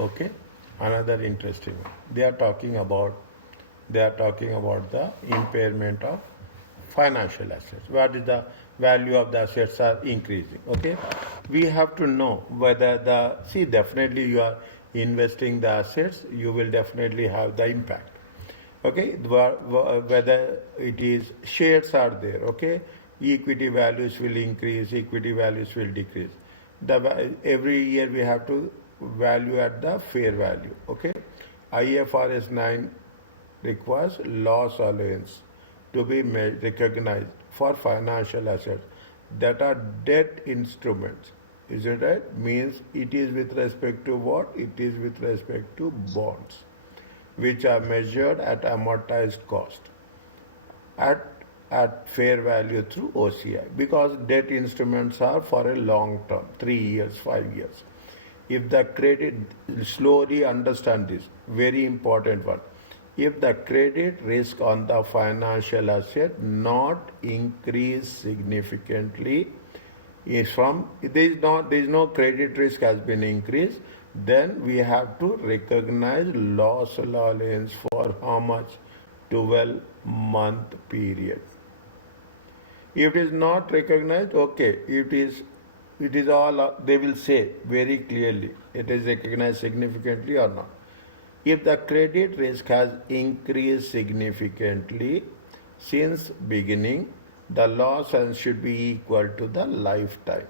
Okay, another interesting one. They are talking about the impairment of financial assets. What is the value of the assets are increasing? Okay, we have to know whether definitely you are investing the assets, you will definitely have the impact. Okay, whether it is shares are there. Okay, equity values will increase, equity values will decrease. Every year we have to value at the fair value. Okay, IFRS 9 requires loss allowance to be recognized for financial assets that are debt instruments. Is it right? Means it is with respect to what? It is with respect to bonds, which are measured at amortized cost at, at fair value through OCI, because debt instruments are for a long term, 3 years, 5 years. If the credit, slowly understand this, very important one. If the credit risk on the financial asset not increase significantly, there is no credit risk has been increased, then we have to recognize loss allowance for how much? 12-month period. If it is not recognized, okay, it is all, they will say very clearly it is recognized significantly or not. If the credit risk has increased significantly since beginning, the loss should be equal to the lifetime.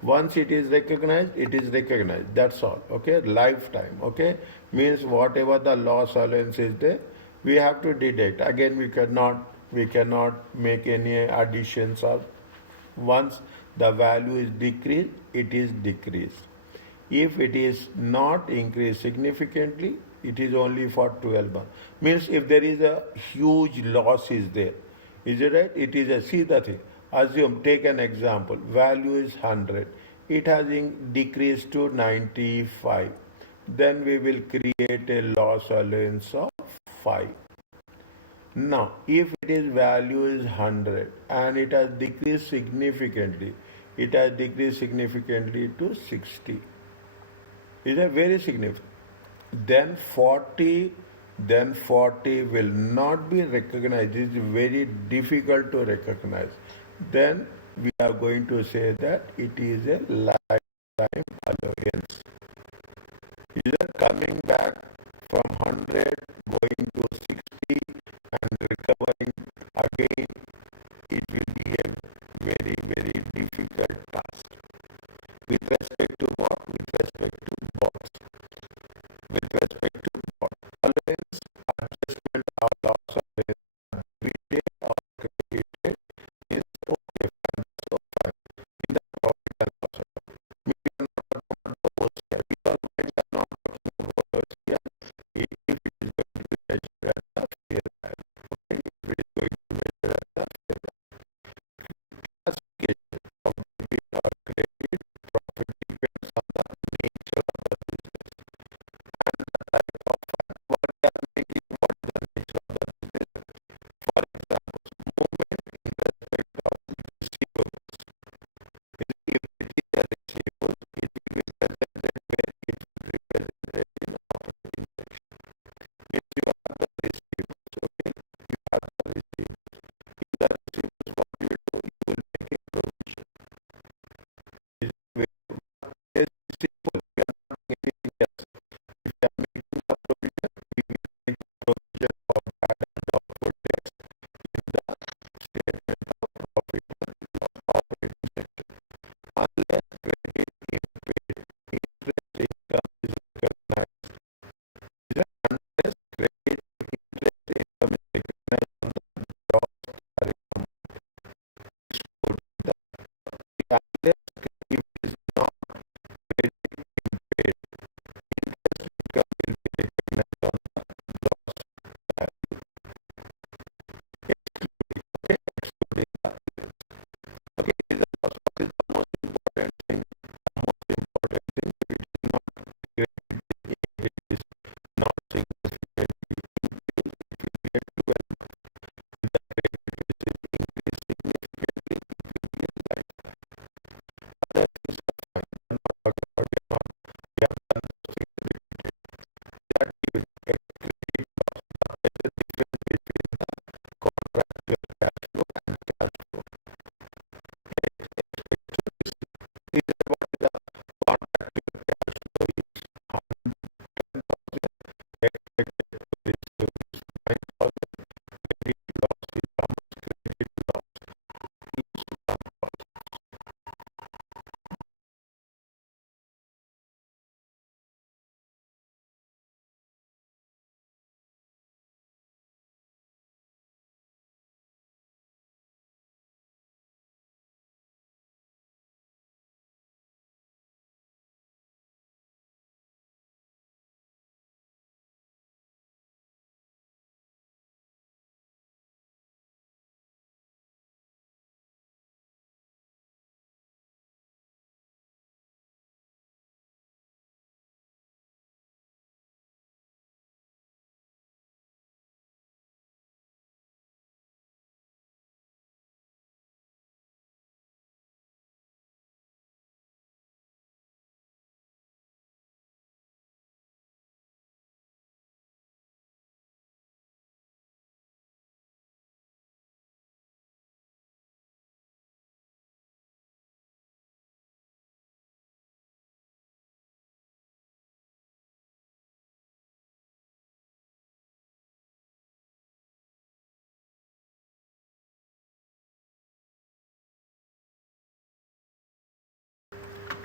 Once it is recognized, that's all. Okay, lifetime. Okay, means whatever the loss allowance is there, we have to deduct. Again, we cannot make any additions of. Once the value is decreased, it is decreased. If it is not increased significantly, it is only for 12 months. Means if there is a huge loss is there, is it right? It is a, see the thing. Assume, take an example. Value is 100. It has decreased to 95. Then we will create a loss allowance of 5. Now, if it is value is 100 and it has decreased significantly, to 60. Is that very significant? Then 40 will not be recognized. It is very difficult to recognize. Then we are going to say that it is a lifetime allowance. Is it coming back from 100 going to 60 and recovering again? It will be a very, very difficult task. With respect to what? With respect to bonds. With respect to bond allowance, adjustment of loss allowance, debited or credited is okay, fine, so fine. In the profit and loss account, we are not talking about the OCI. We are not talking about OCI. If it is going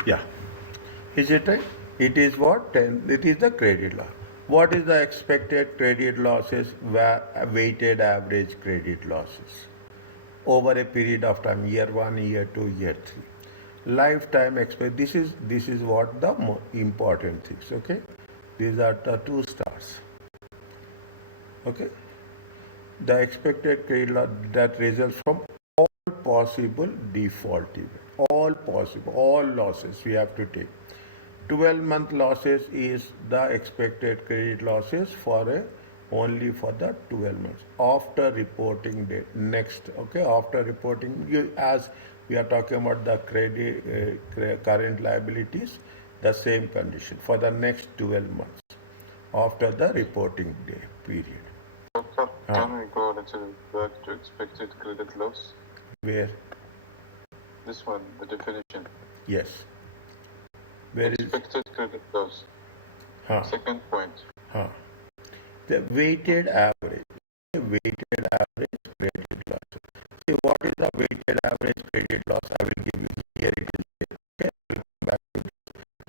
Yeah. Is it right? It is what? It is the credit loss. What is the expected credit losses? Weighted average credit losses over a period of time, year 1, year 2, year 3. Lifetime expect. This is what the important things. Okay, these are the 2 stars. Okay, the expected credit loss that results from all possible default events, all losses we have to take. 12-month losses is the expected credit losses for only for the 12 months after reporting date. Next, okay, after reporting, as we are talking about the current liabilities, the same condition for the next 12 months after the reporting day period. Doctor, can we go a little back to expected credit loss? Where? This one, the definition. Yes. Where expected credit loss. Second point. The weighted average. Weighted average credit loss. See, what is the weighted average credit loss? I will give you here. It is there. Okay, I will come back to this.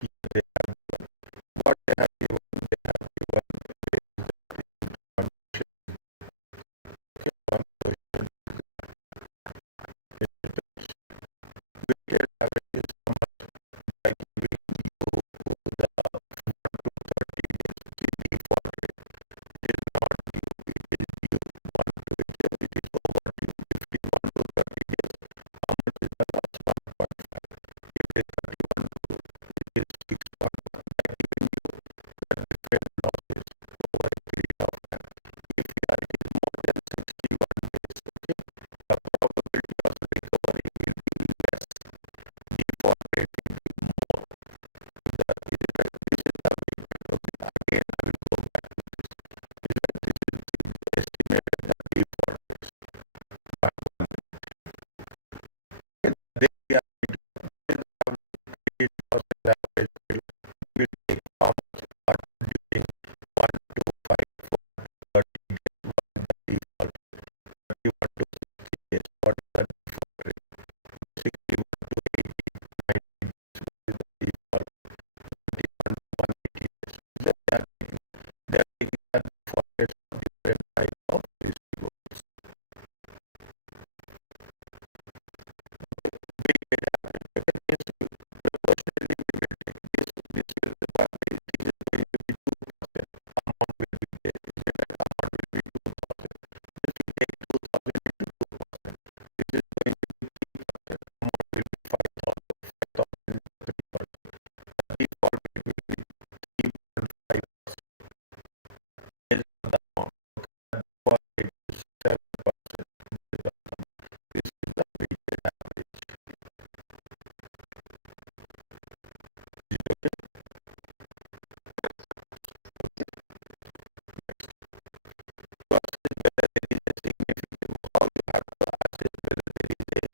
Here they have given. What they have given? They have given. Okay, one question. Weighted average is how much by giving you the 30 days default rate. It is not due, it is due 1 to it is overdue. 51 to 30 days. How much is the loss? 1.5. If it is 31 to it is 6.1. By giving you the different losses over a period of time. If it is more than 61 days, okay, the probability of recovery will be less. Default rate will be more. This is the weighted. Okay, again I will go back to this. This is the estimated the default rates. But they are credit losses average will take how much but during 1 to 5 for 30 days. What is the default? 31 to 60 days. What is the default rate? 61 to 80, 90 days. What is the default? 31 to 180 days. They are taking the default rates for different types of receivables. Weighted average. Okay, means proportionally we will take this will be what is going to be 2%. Amount will be there. Is it right? Amount will be 2,000. If we take 2,000 into 2%, this is going to be 3%. Amount will be 5,000. 5,000 into 3%. The default rate will be 3.5%. Based on the amount. The default rate is 7%. This is the weighted average. Is it okay? Whether there is a significant, how you have to assess whether there is a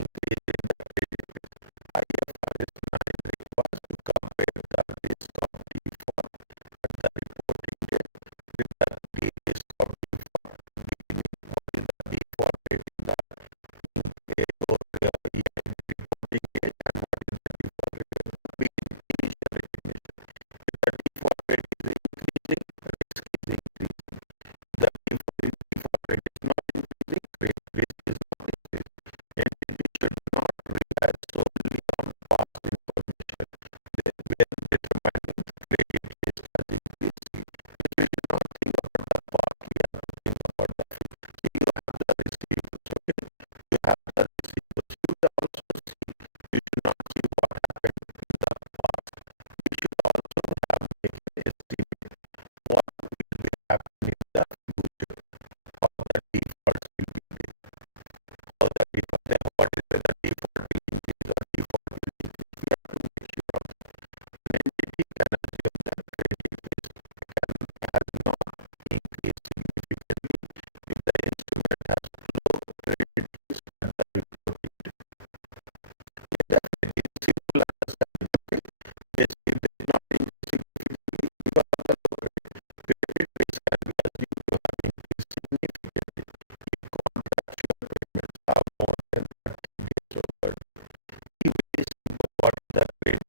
increase in the credit risk. IFRS 9 requires to compare the risk of default at the reporting date with the risk of default beginning. What is the default rate in the reporting date and what is the default rate at the beginning, initial recognition. If the default rate is increasing, risk is increasing. The default rate is not increasing, risk is not increasing. Entity should not rely solely on past information when determining credit risk as increasing. We should not think about the past, we have to think about the future. See, you have the receivables, okay? You have the receivables. You should also see, you should not see what happened in the past. You should also have make an estimate what will be happening in the future. How the defaults will be there. How the default, then what is the default will increase or default will decrease. We have to make sure of that. An entity can assume that credit risk has not increased significantly if the instrument has low credit risk at the reporting date. Definitely, simple understanding. Okay, yes, if there is not increase significantly, you are the low credit risk can be assumed to have increased significantly if contractual payments are more than 30 days overdue. If it is what is the credit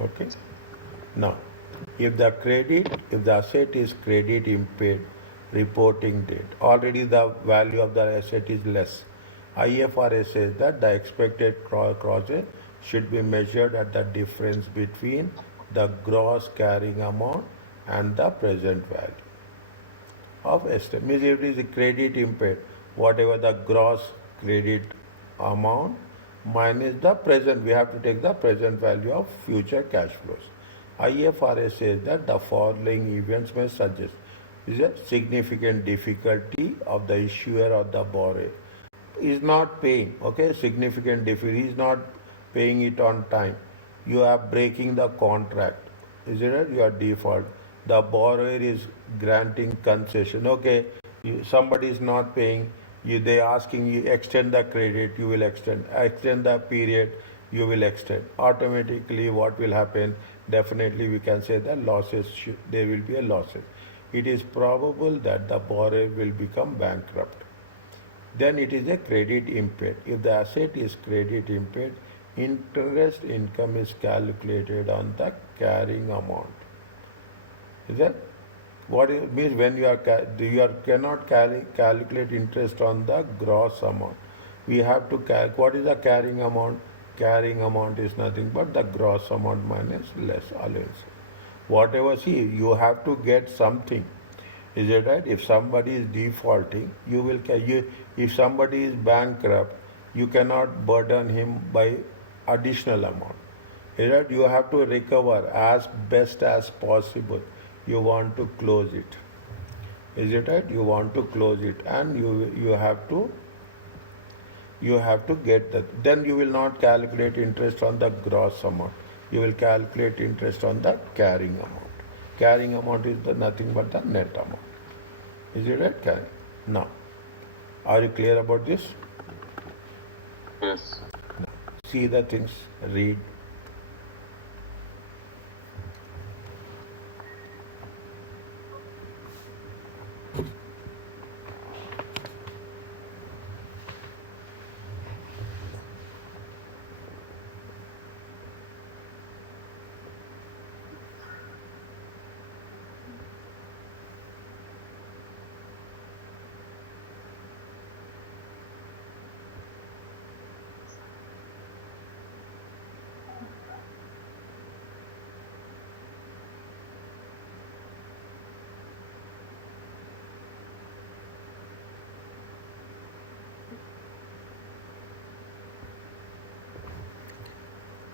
Okay. Now, if the asset is credit impaired, reporting date, already the value of the asset is less. IFRS says that the expected crosses should be measured at the difference between the gross carrying amount and the present value of estimate. Means if it is a credit impaired, whatever the gross credit amount minus the present, we have to take the present value of future cash flows. IFRS says that the following events may suggest is a significant difficulty of the issuer or the borrower is not paying, okay, significant difficulty, he is not paying it on time, you are breaking the contract, is it right? You are default, the borrower is granting concession, okay, somebody is not paying you, they asking you extend the credit, you will extend the period, you will extend, automatically what will happen, definitely we can say that there will be a losses, it is probable that the borrower will become bankrupt, then it is a credit impaired. If the asset is credit impaired, interest income is calculated on the carrying amount. Is that what it means? When cannot calculate interest on the gross amount. We have to what is the carrying amount? Carrying amount is nothing but the gross amount minus less allowance. Whatever, see, you have to get something. Is it right? If somebody is defaulting, if somebody is bankrupt, you cannot burden him by additional amount. Is it right? You have to recover as best as possible. You want to close it. Is it right? You want to close it, and you have to get that. Then you will not calculate interest on the gross amount. You will calculate interest on the carrying amount. Carrying amount is nothing but the net amount. Is it right? Carrying. Now, are you clear about this? Yes. See the things, read.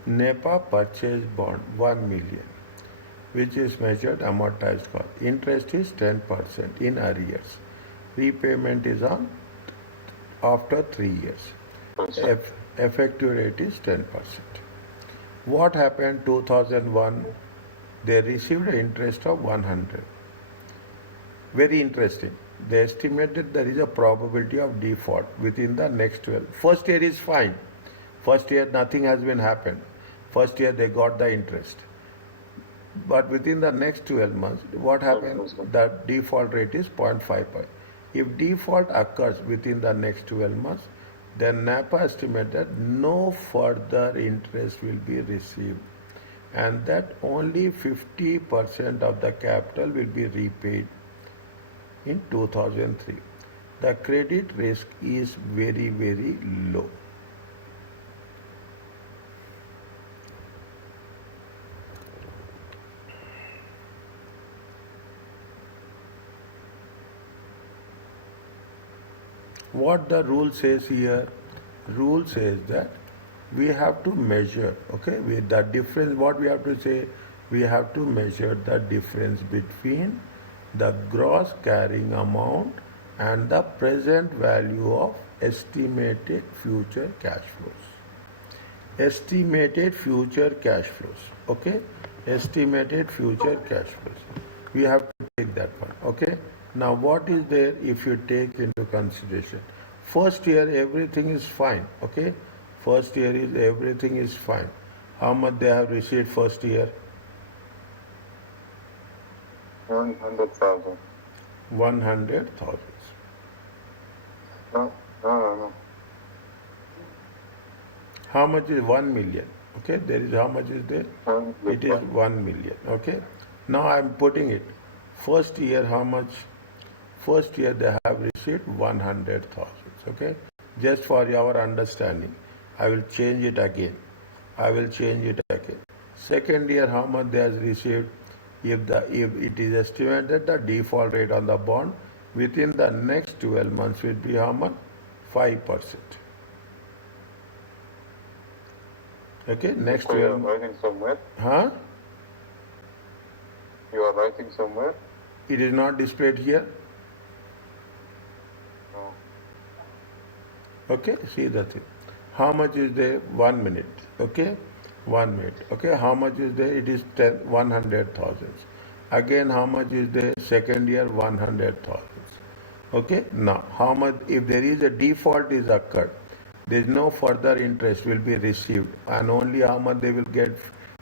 NEPA purchase bond 1 million, which is measured amortized cost. Interest is 10% in arrears. Repayment is on after 3 years. Effective rate is 10%. What happened 2001? They received an interest of 100. Very interesting. They estimated there is a probability of default within the next 12. First year is fine. First year nothing has been happened. First year they got the interest. But within the next 12 months, what happens? The default rate is 0.55. If default occurs within the next 12 months, then NAPA estimates that no further interest will be received and that only 50% of the capital will be repaid in 2003. The credit risk is very, very low. What the rule says here? Rule says that we have to measure, okay, with the difference, what we have to say, we have to measure the difference between the gross carrying amount and the present value of estimated future cash flows. Estimated future cash flows, okay, estimated future cash flows. We have to take that one, okay. Now what is there if you take into consideration? First year everything is fine, okay. First year is everything is fine. How much they have received first year? 100,000. 100,000. No. How much is 1 million? Okay, there is how much is there? 1 It is 1 million. Okay, now I am putting it. First year, how much? First year they have received 100,000. Okay, just for your understanding, I will change it again. I will change it again. Second year, how much they has received? If it is estimated the default rate on the bond within the next 12 months will be how much? 5%. Okay, next So you are 12 months. writing somewhere? Huh? You are writing somewhere? It is not displayed here. No. Okay, see the thing. How much is there? 1 minute. Okay, 1 minute. Okay, how much is there? It is 100,000. Again, how much is there? Second year, 100,000. Okay, now how much? If there is a default is occurred, there is no further interest will be received, and only how much they will get?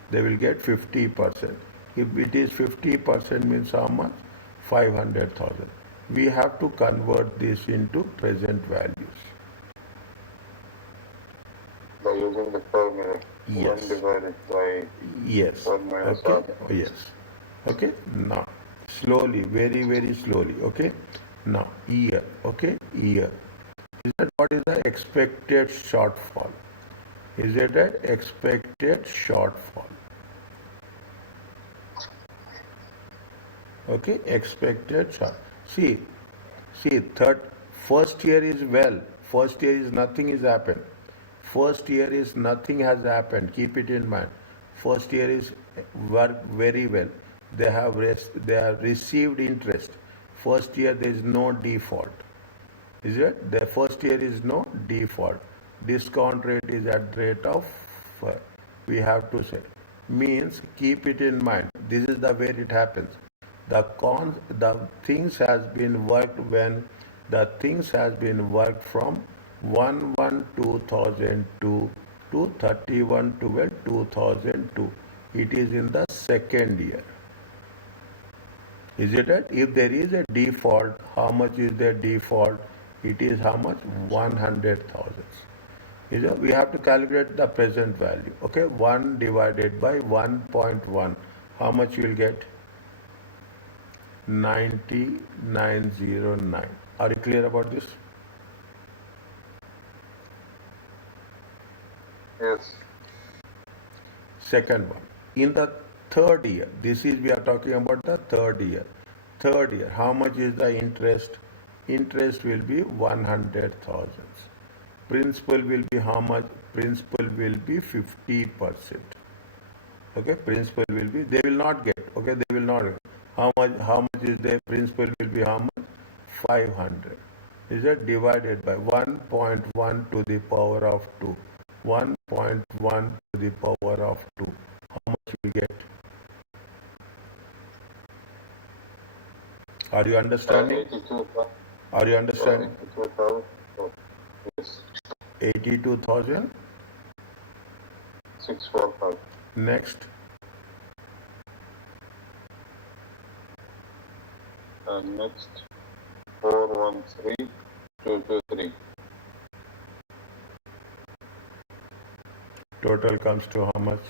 They will get 50%. If it is 50%, means how much? 500,000. We have to convert this into present values. By using the formula. Yes. 1 divided by Yes. 1 minus Okay. R. Yes. Okay. Now, slowly, very, very slowly. Okay. Now, year. Okay. Year. Is that what is the expected shortfall? Is it an expected shortfall? Okay. Expected short. See, first year is well. First year is nothing is happened. First year is nothing has happened. Keep it in mind. First year is work very well. They have received interest. First year there is no default. Is it? The first year is no default. Discount rate is at rate of we have to say. Means keep it in mind. This is the way it happens. The things has been worked when the things has been worked from 1/1/2002 to 31/12/2002. It is in the second year. Is it right? If there is a default, how much is the default? It is how much? 100,000. We have to calculate the present value. Okay, 1 divided by 1.1. How much you will get? 9909. Are you clear about this? Yes. Second one. In the third year, we are talking about the third year. Third year, how much is the interest? Interest will be 100,000. Principal will be how much? Principal will be 50%. Okay, principal will be, they will not get, okay, they will not get. How much is their principal will be how much? 500. Is that divided by 1.1 to the power of 2. 1.1 to the power of 2. How much you get? Are you understanding? 82,000. Are you understanding? 82,000. Yes. 82,000. 645. Next. Next 413,223. Total comes to how much?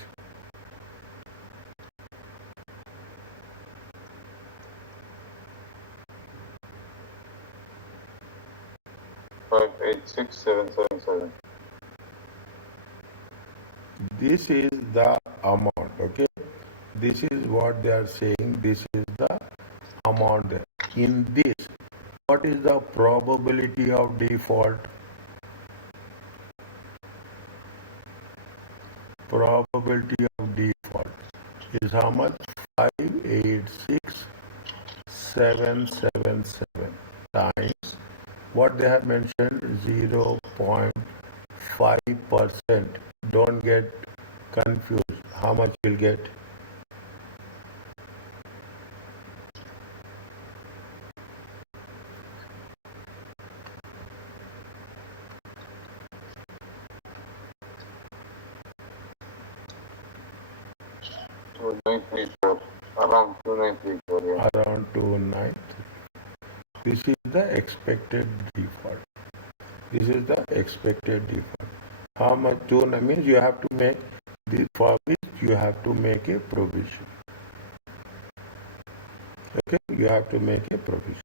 586,777. This is the amount, okay? This is what they are saying. This is the amount there. In this, what is the probability of default? Probability of default is how much? 586,777 times what they have mentioned 0.5%. Don't get confused. How much you'll get? Around 294, yeah. Around 293. This is the expected default. This is the expected default. How much? 2 means you have to make for which you have to make a provision. Okay, you have to make a provision.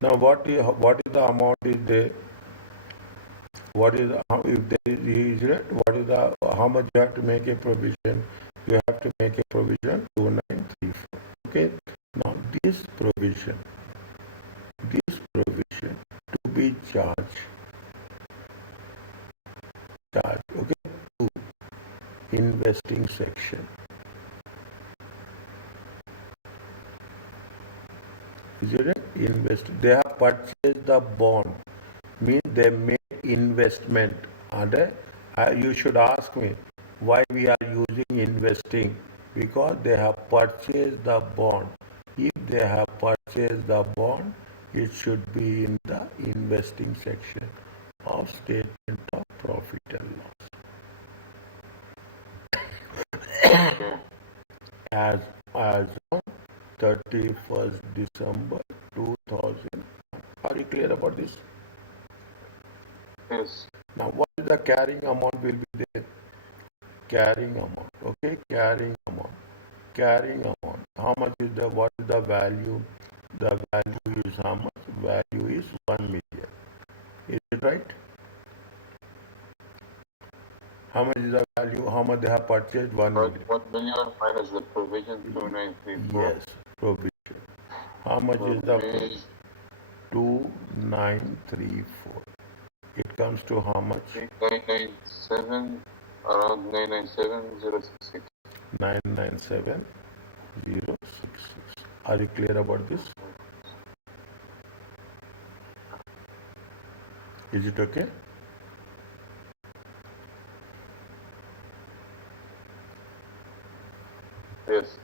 Now, what is the amount is there? What is the, how, if there is rate, what is the how much you have to make a provision? You have to make a provision 2934. Okay. Now this provision to be charged, okay, to investing section. Is it invest? They have purchased the bond, means they made investment. And you should ask me why we are using investing, because they have purchased the bond. If they have purchased the bond, it should be in the investing section of statement of profit and loss. Okay. As on 31st December 2000. Are you clear about this? Yes. Now, what is the carrying amount will be there? Carrying amount, okay, carrying amount. How much is the, what is the value? The value is how much? Value is 1 million. Is it right? How much is the value? How much they have purchased? 1 million. 1 million minus the provision 2934. Yes, provision. How much is the 2934? It comes to how much? 997, around 997,066. 997,066. Are you clear about this? Is it okay? Yes.